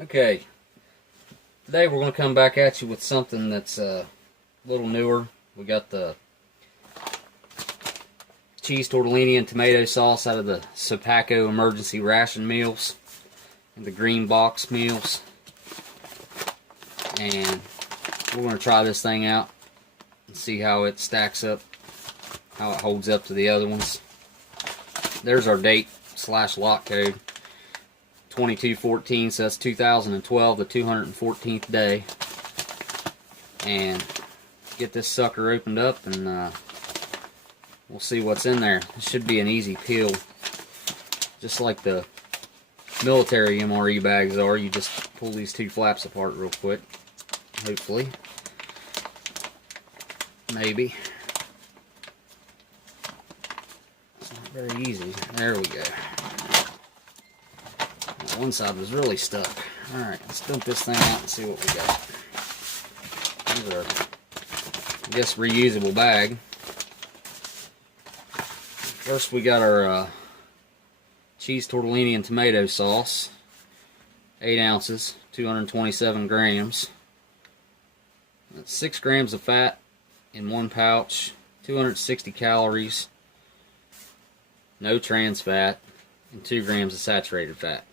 Okay, today we're going to come back at you with something that's a little newer. We got the cheese tortellini and tomato sauce out of the Sopaco emergency ration meals and the green box meals. And we're going to try this thing out and see how it stacks up, how it holds up to the other ones. There's our date/lot code. 2214, so that's 2012, the 214th day. And get this sucker opened up and we'll see what's in there. It should be an easy peel, just like the military MRE bags are. You just pull these two flaps apart real quick, hopefully. Maybe. It's not very easy. There we go. One side was really stuck. Alright, let's dump this thing out and see what we got. These are, I guess, reusable bag. First we got our cheese tortellini and tomato sauce. 8 ounces, 227 grams. That's 6 grams of fat in one pouch, 260 calories, no trans fat, and 2 grams of saturated fat.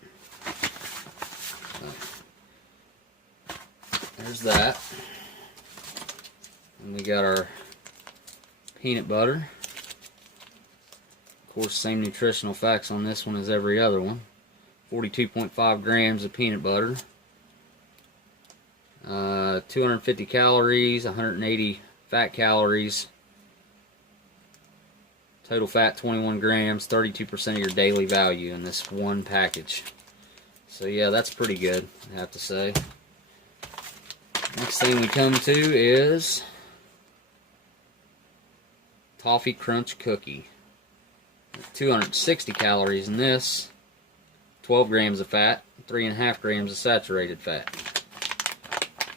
There's that. And we got our peanut butter. Of course, same nutritional facts on this one as every other one. 42.5 grams of peanut butter. 250 calories, 180 fat calories. Total fat 21 grams, 32% of your daily value in this one package. So yeah, that's pretty good, I have to say. Next thing we come to is Toffee Crunch Cookie. 260 calories in this, 12 grams of fat, 3.5 grams of saturated fat.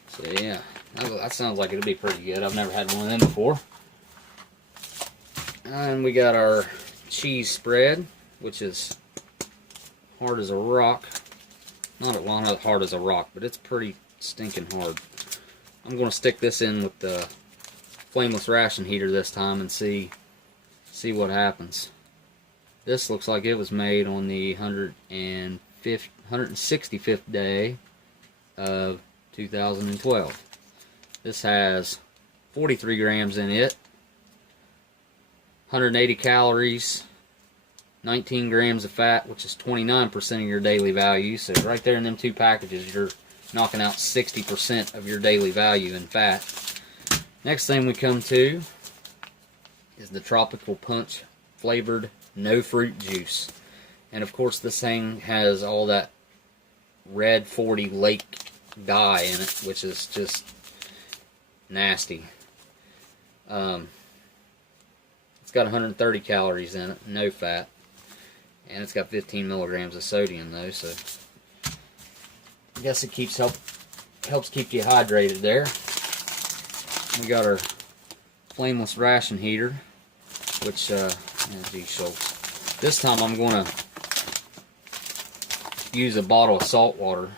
So yeah, that sounds like it'll be pretty good. I've never had one of them before. And we got our cheese spread, which is hard as a rock. Not hard as a rock, but it's pretty stinking hard. I'm going to stick this in with the flameless ration heater this time and see what happens. This looks like it was made on the 165th day of 2012. This has 43 grams in it, 180 calories, 19 grams of fat, which is 29% of your daily value. So right there in them two packages, you're knocking out 60% of your daily value in fat. Next thing we come to is the Tropical Punch flavored no fruit juice. And of course this thing has all that red 40 lake dye in it, which is just nasty. It's got 130 calories in it, no fat. And it's got 15 milligrams of sodium though, so I guess it helps keep you hydrated there. We got our flameless ration heater, which this time I'm going to use a bottle of salt water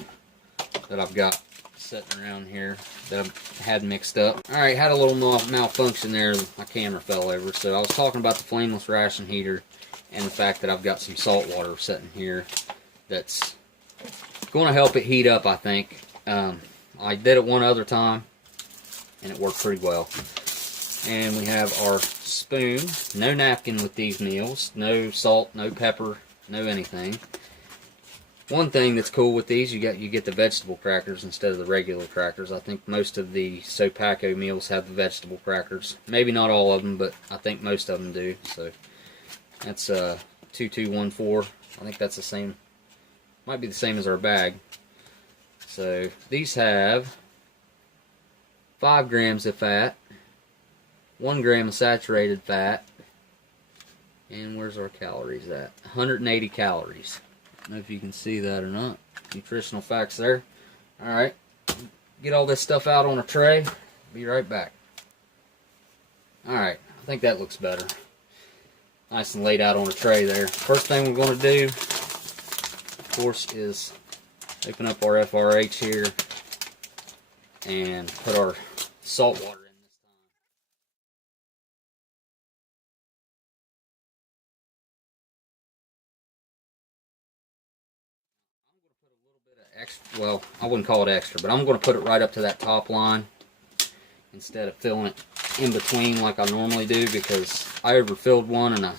that I've got sitting around here that I've had mixed up. Alright, had a little malfunction there. My camera fell over. So I was talking about the flameless ration heater and the fact that I've got some salt water sitting here that's going to help it heat up, I think. I did it one other time and it worked pretty well. And we have our spoon. No napkin with these meals. No salt, no pepper, no anything. One thing that's cool with these, you get the vegetable crackers instead of the regular crackers. I think most of the Sopaco meals have the vegetable crackers. Maybe not all of them, but I think most of them do. So that's 2214. I think that's the same. Might be the same as our bag. So these have 5 grams of fat, 1 gram of saturated fat, and where's our calories at? 180 calories. I don't know if you can see that or not. Nutritional facts there. Alright, get all this stuff out on a tray. Be right back. Alright, I think that looks better. Nice and laid out on a tray there. First thing we're going to do, of course, is Open up our FRH here and put our salt water in this time. Extra, well, I wouldn't call it extra, but I'm going to put it right up to that top line instead of filling it in between like I normally do, because I overfilled one and I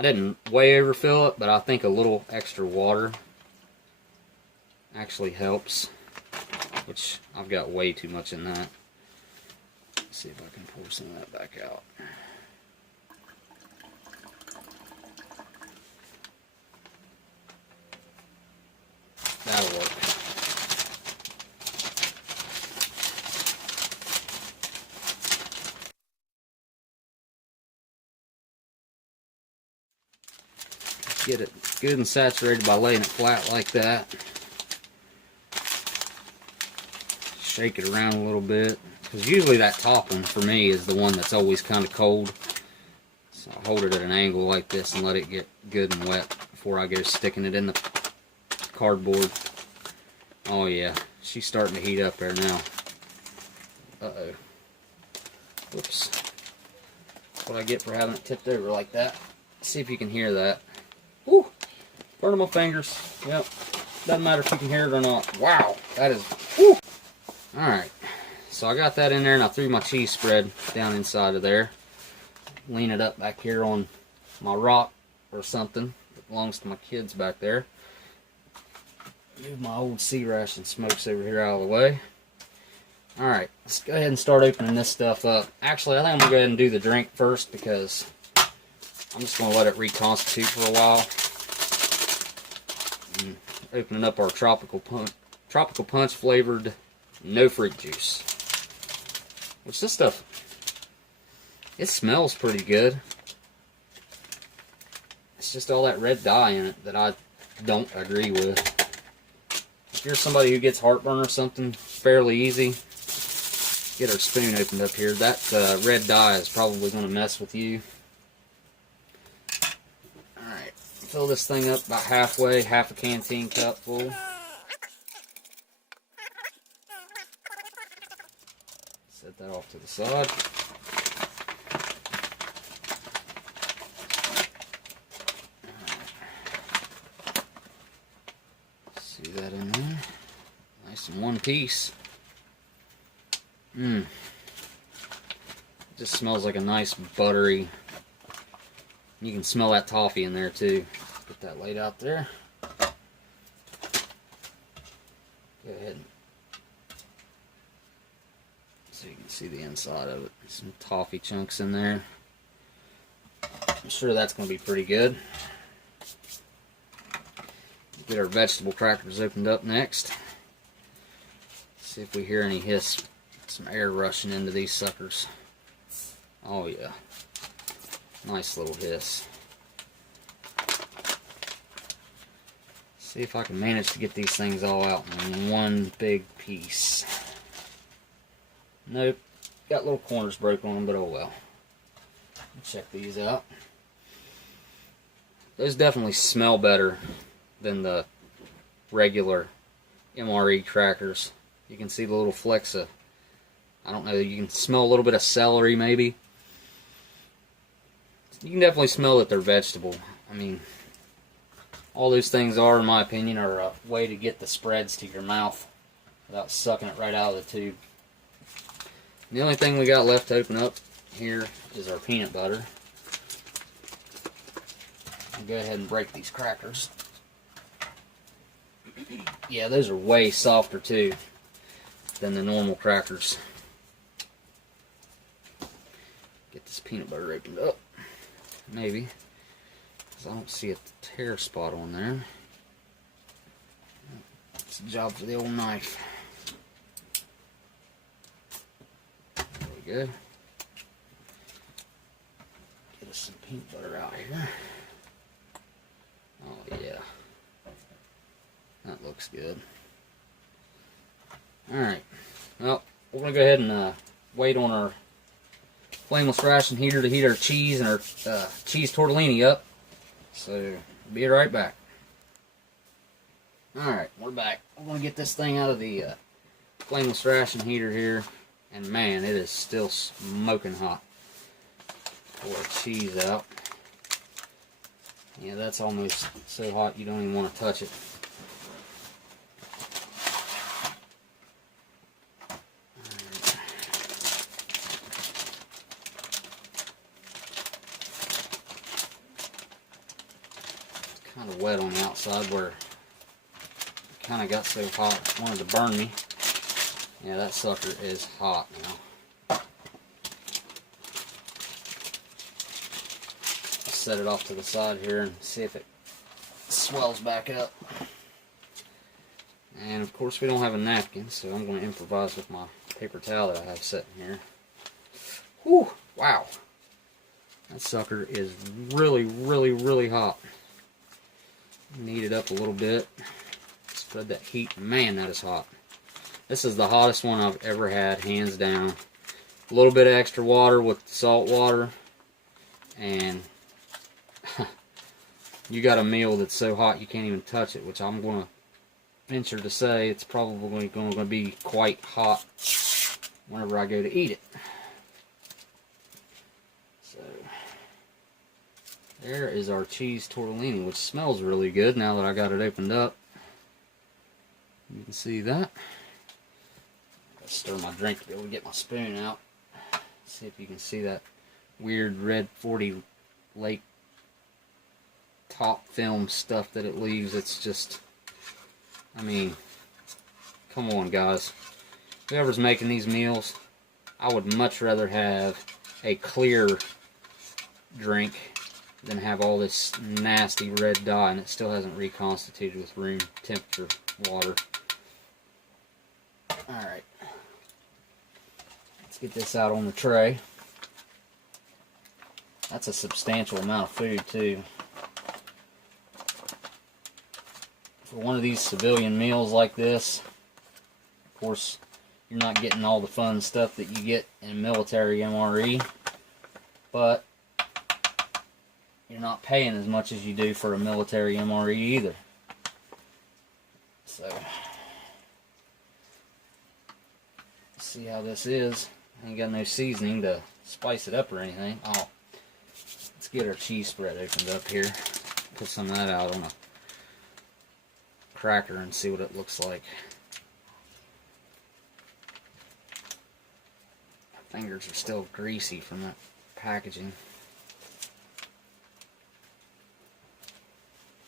didn't way overfill it, but I think a little extra water actually helps, which I've got way too much in that. Let's see if I can pour some of that back out. That'll work. Get it good and saturated by laying it flat like that. Shake it around a little bit, because usually that top one for me is the one that's always kind of cold. So I hold it at an angle like this and let it get good and wet before I go sticking it in the cardboard. Oh yeah, she's starting to heat up there now. Uh-oh. Whoops. That's what I get for having it tipped over like that. See if you can hear that. Whew! Burning my fingers. Yep. Doesn't matter if you can hear it or not. Wow! That is... Whew! Alright. So I got that in there and I threw my cheese spread down inside of there. Lean it up back here on my rock or something that belongs to my kids back there. Move my old sea ration smokes over here out of the way. Alright, let's go ahead and start opening this stuff up. Actually, I think I'm going to go ahead and do the drink first, because I'm just going to let it reconstitute for a while. And opening up our tropical punch flavored no fruit juice. Which this stuff, it smells pretty good. It's just all that red dye in it that I don't agree with. If you're somebody who gets heartburn or something fairly easy, get our spoon opened up here. That red dye is probably going to mess with you. Alright, fill this thing up about halfway, half a canteen cup full. Set that off to the side. See that in there? Nice in one piece. It just smells like a nice buttery. You can smell that toffee in there too. Get that laid out there. Go ahead. So you can see the inside of it. Some toffee chunks in there. I'm sure that's going to be pretty good. Get our vegetable crackers opened up next. See if we hear any hiss. Some air rushing into these suckers. Oh yeah. Nice little hiss. See if I can manage to get these things all out in one big piece. Nope. Got little corners broken on them, but oh well. Check these out. Those definitely smell better than the regular MRE crackers. You can see the little flecks of, I don't know, you can smell a little bit of celery maybe. You can definitely smell that they're vegetable. I mean, all those things are, in my opinion, are a way to get the spreads to your mouth without sucking it right out of the tube. The only thing we got left to open up here is our peanut butter. I'll go ahead and break these crackers. Yeah, those are way softer too than the normal crackers. Get this peanut butter opened up. Maybe. Because I don't see a tear spot on there. It's a job for the old knife. There we go. Get us some peanut butter out here. Oh yeah. That looks good. Alright. Well, we're going to go ahead and wait on our flameless ration heater to heat our cheese and our cheese tortellini up. So, be right back. Alright, we're back. I'm going to get this thing out of the flameless ration heater here. And man, it is still smoking hot. Pull our cheese out. Yeah, that's almost so hot you don't even want to touch it. It's kind of wet on the outside where it kind of got so hot it wanted to burn me. Yeah, that sucker is hot now. Set it off to the side here and see if it swells back up. And of course we don't have a napkin, so I'm going to improvise with my paper towel that I have sitting here. Whew, wow. That sucker is really, really, really hot. Knead it up a little bit. Spread that heat. Man, that is hot. This is the hottest one I've ever had, hands down. A little bit of extra water with salt water, and you got a meal that's so hot you can't even touch it, which I'm going to venture to say it's probably going to be quite hot whenever I go to eat it. So, there is our cheese tortellini, which smells really good now that I got it opened up. You can see that. Stir my drink to be able to get my spoon out. See if you can see that weird red 40 lake top film stuff that it leaves. It's just, I mean, come on guys. Whoever's making these meals, I would much rather have a clear drink than have all this nasty red dye, and it still hasn't reconstituted with room temperature water. Alright. Let's get this out on the tray. That's a substantial amount of food too. For one of these civilian meals like this, of course, you're not getting all the fun stuff that you get in military MRE, but you're not paying as much as you do for a military MRE either. So, see how this is. Ain't got no seasoning to spice it up or anything. Oh, let's get our cheese spread opened up here. Put some of that out on a cracker and see what it looks like. My fingers are still greasy from that packaging.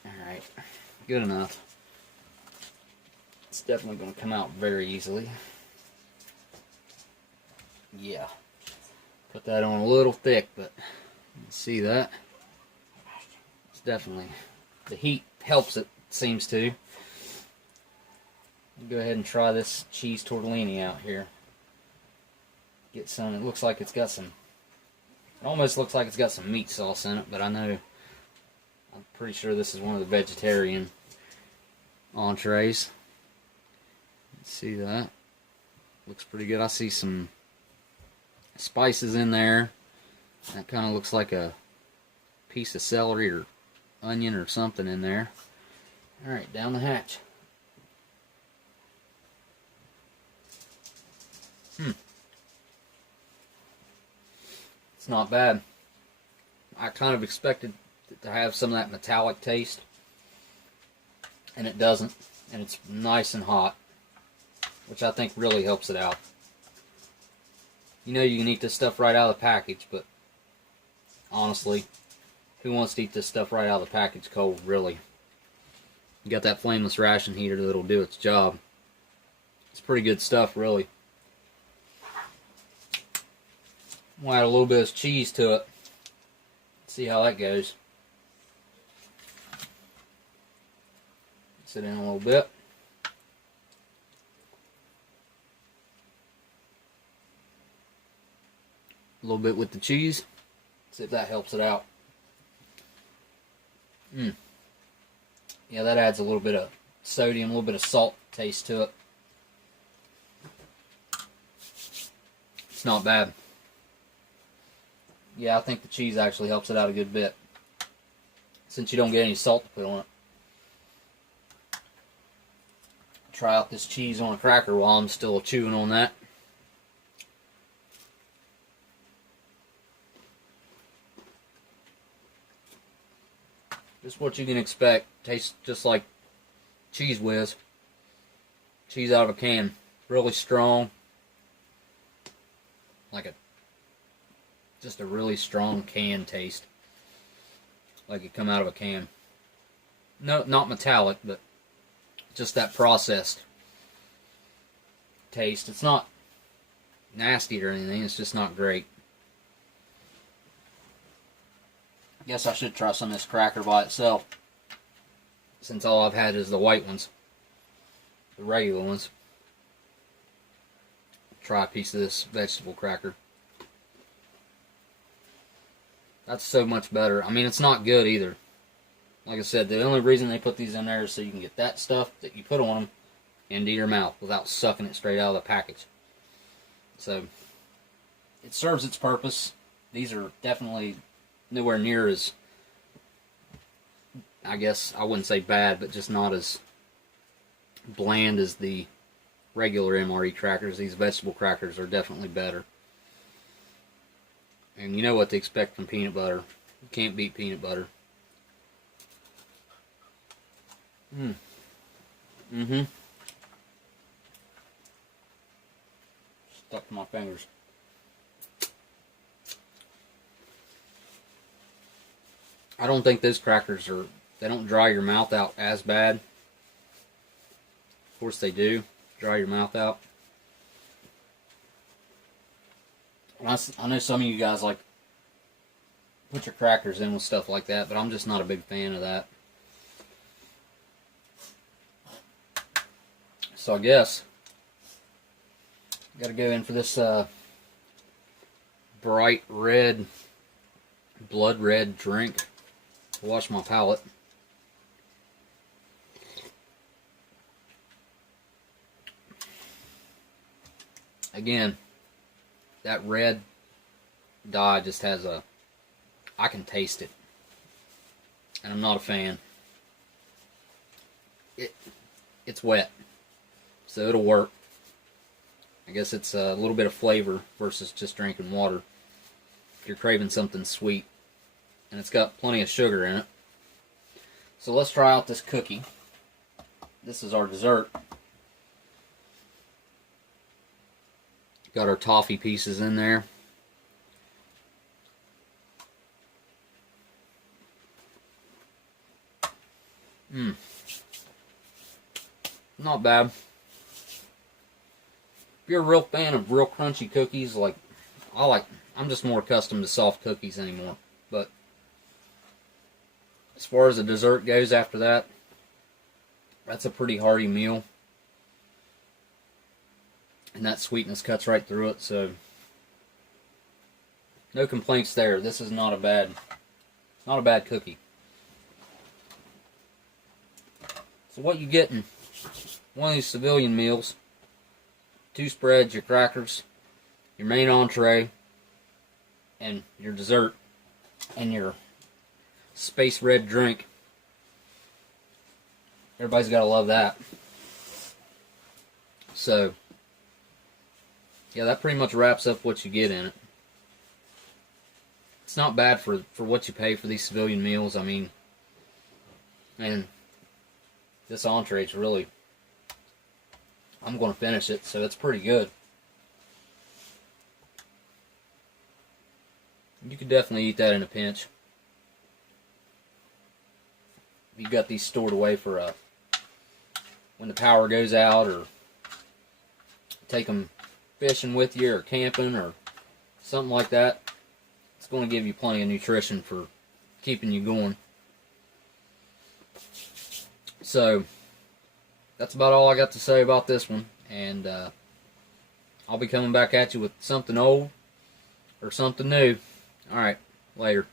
Alright, good enough. It's definitely going to come out very easily. Yeah, put that on a little thick, but you can see that. It's definitely, the heat helps it, seems to. Go ahead and try this cheese tortellini out here. Get some, it looks like it's got some, it almost looks like it's got some meat sauce in it, but I know, I'm pretty sure this is one of the vegetarian entrees. See that? Looks pretty good. I see some spices in there. That kind of looks like a piece of celery or onion or something in there. Alright, down the hatch. It's not bad. I kind of expected it to have some of that metallic taste, and it doesn't. And it's nice and hot, which I think really helps it out. You know you can eat this stuff right out of the package, but honestly, who wants to eat this stuff right out of the package cold, really? You got that flameless ration heater that'll do its job. It's pretty good stuff, really. We'll add a little bit of cheese to it. See how that goes. Mix it in a little bit. A little bit with the cheese. See if that helps it out. Yeah, that adds a little bit of sodium, a little bit of salt taste to it. It's not bad. Yeah, I think the cheese actually helps it out a good bit, since you don't get any salt to put on it. Try out this cheese on a cracker while I'm still chewing on that. Just what you can expect. Tastes just like Cheese Whiz. Cheese out of a can. Really strong. Like just a really strong can taste. Like it come out of a can. No, not metallic, but just that processed taste. It's not nasty or anything, it's just not great. Guess I should try some of this cracker by itself, since all I've had is the white ones, the regular ones. Try a piece of this vegetable cracker. That's so much better. I mean, it's not good either. Like I said, the only reason they put these in there is so you can get that stuff that you put on them into your mouth without sucking it straight out of the package. So, it serves its purpose. These are definitely nowhere near as, I guess, I wouldn't say bad, but just not as bland as the regular MRE crackers. These vegetable crackers are definitely better. And you know what to expect from peanut butter. You can't beat peanut butter. Stuck to my fingers. I don't think those crackers they don't dry your mouth out as bad. Of course they do, dry your mouth out. I know some of you guys like put your crackers in with stuff like that, but I'm just not a big fan of that. So I guess got to go in for this bright red, blood red drink to wash my palate. Again, that red dye just has I can taste it, and I'm not a fan. It's wet, so it'll work. I guess it's a little bit of flavor versus just drinking water. If you're craving something sweet, and it's got plenty of sugar in it. So let's try out this cookie. This is our dessert. Got our toffee pieces in there. Not bad. If you're a real fan of real crunchy cookies, I'm just more accustomed to soft cookies anymore. But as far as the dessert goes after that, that's a pretty hearty meal. And that sweetness cuts right through it, so no complaints there. This is not a bad cookie. So what you get in one of these civilian meals, 2 spreads, your crackers, your main entree, and your dessert, and your space red drink. Everybody's got to love that. So, yeah, that pretty much wraps up what you get in it. It's not bad for what you pay for these civilian meals. I mean, and this entree's really, I'm going to finish it, so it's pretty good. You could definitely eat that in a pinch. You got these stored away for when the power goes out, or take them fishing with you, or camping, or something like that. It's going to give you plenty of nutrition for keeping you going. So, that's about all I got to say about this one. And I'll be coming back at you with something old or something new. Alright, later.